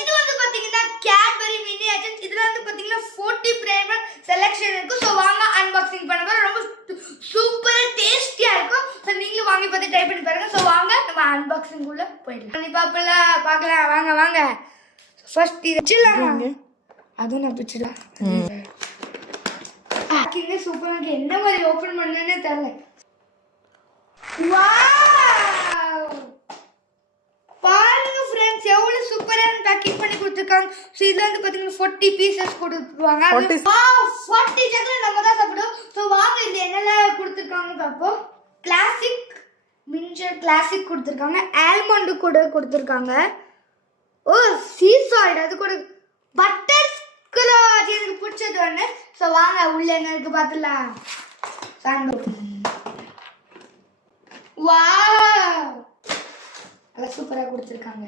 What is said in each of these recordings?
இது வந்து பாத்தீங்கன்னா கேட்பரி மினியேச்சர். இதுல வந்து பாத்தீங்கன்னா 40 ஃப்ளேவர் செலக்ஷன் இருக்கு. சோ வாங்க அன்பாக்சிங் பண்ண போறோம். ரொம்ப சூப்பரா டேஸ்டியா இருக்கும். சோ நீங்களும் வாங்கி பார்த்து ட்ரை பண்ணி பாருங்க. சோ வாங்க நம்ம அன்பாக்சிங் உள்ள போயிடலாம். பண்ணி பார்க்கலாம் வாங்க வாங்க. ஃபர்ஸ்ட் இது வச்சிடலாமா? அதுவும் நான் பிடிச்சிடலாம். பேக்கிங் சூப்பரா இருக்கு. என்ன மாதிரி ஓபன் பண்ணனும்னே தெரியல. வாவ்! பாருங்க फ्रेंड्स எவ்வளவு சூப்பரா பேக்கிங் பண்ணி கொடுத்திருக்காங்க. சோ இதுல வந்து பாத்தீங்கன்னா 40 பீசஸ் கொடுத்துருவாங்க. வாவ் 40 சாக்லேட் நம்ம தான் சாப்பிடுவோம். சோ வாங்க இது என்னெல்லாம் கொடுத்திருக்காங்க பாப்போம். கிளாசிக் மின்ஜர் கிளாசிக் கொடுத்திருக்காங்க. ஆல்மண்ட் கூட கொடுத்திருக்காங்க. ஓ சீ சால்ட் அது கூட பட்டர் ஸ்காட்ச் எனக்கு பிடிச்சது ஒண்ணு. சோ வாங்க உள்ள என்ன இருக்கு பாத்துலாம். சாண்ட் வாவ் நல்லா சூப்பரா கொடுத்திருக்காங்க.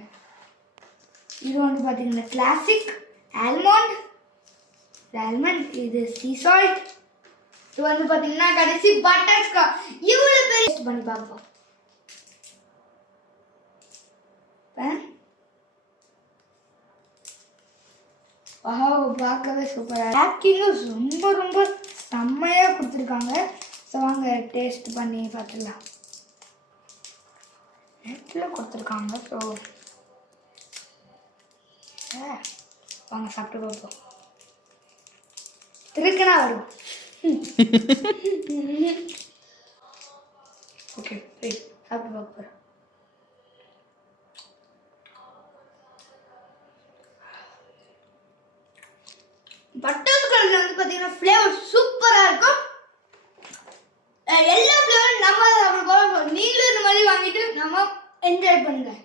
இது வந்து பாத்தீங்கன்னா கிளாசிக் ஆல்மண்ட் இது சீ சால்ட். இது வந்து பாத்தீங்கன்னா கடைசி பட்டர் ஸ்காட்ச். இவ்வளவு டேஸ்ட் பண்ணி பாப்போம். வாவ் பார்க்கவே சூப்பரா பேக்கிங் ரொம்ப ரொம்ப செம்மையா கொடுத்திருக்காங்க. சோ வாங்க டேஸ்ட் பண்ணி பார்த்துடலாம். நெட்ல கொடுத்திருக்காங்க. ஸோ வாங்க சாப்பிட்டு பார்ப்போம். திருக்குனா வரும். ஓகே சாப்பிட்டு பார்ப்போம். பட்டர் ஸ்காட்ச்ல வந்து பாத்தீங்கன்னா ஃப்ளேவர் சூப்பரா இருக்கும். எல்லா ஃப்ளேவரும் நம்ம சாப்பிட போறோம். நீங்களும் இந்த மாதிரி வாங்கிட்டு நம்ம என்ஜாய் பண்ணுங்க.